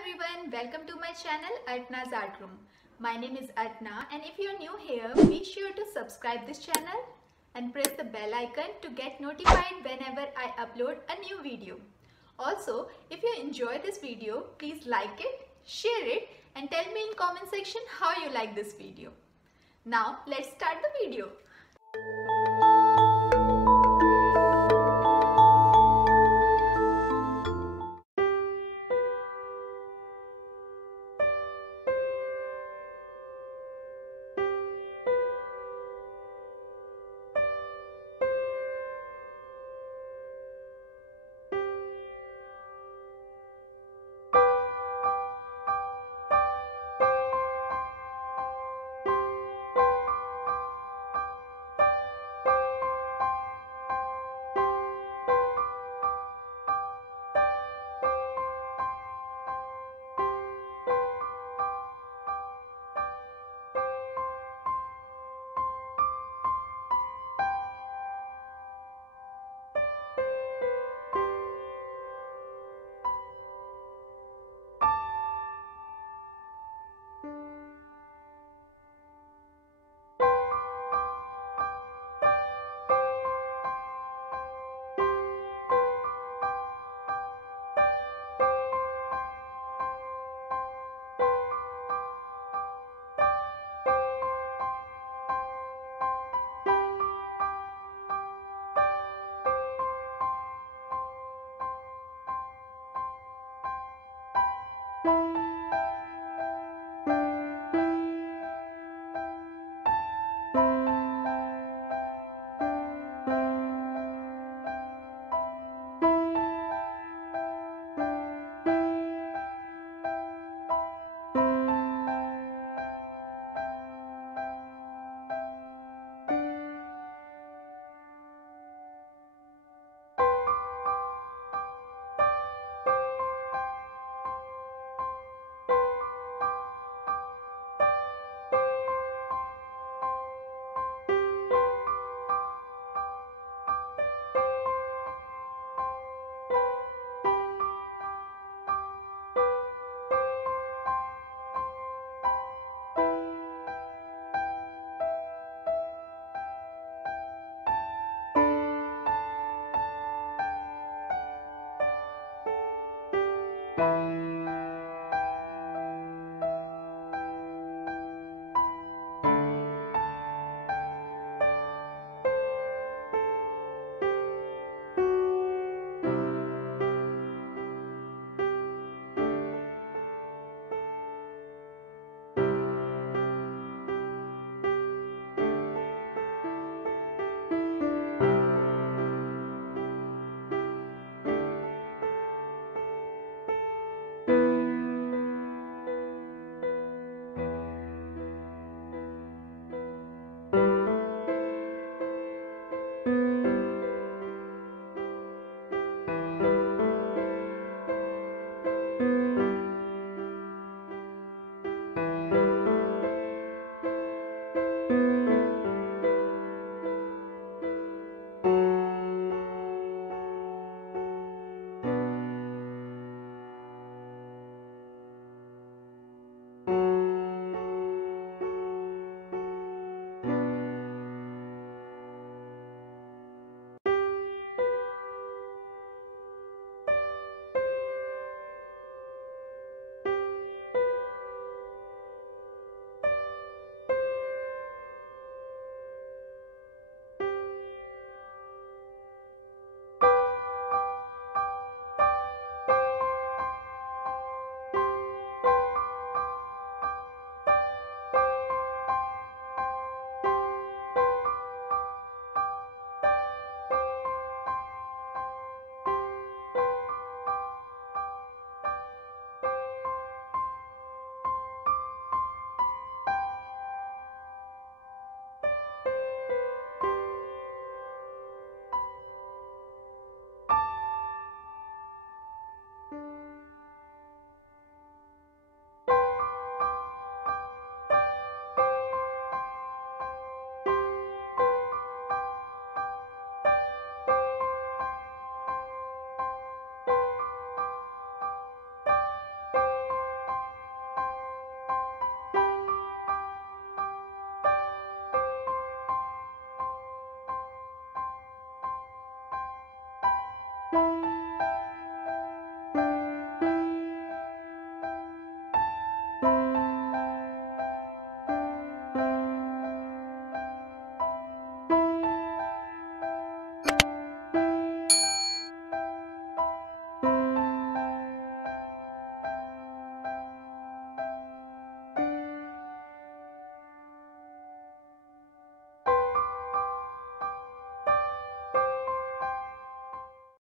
everyone, welcome to my channel Arpana's Art Room. My name is Arpana, and if you're new here, be sure to subscribe this channel and press the bell icon to get notified whenever I upload a new video. Also, if you enjoy this video, please like it, share it and tell me in comment section how you like this video. Now let's start the video.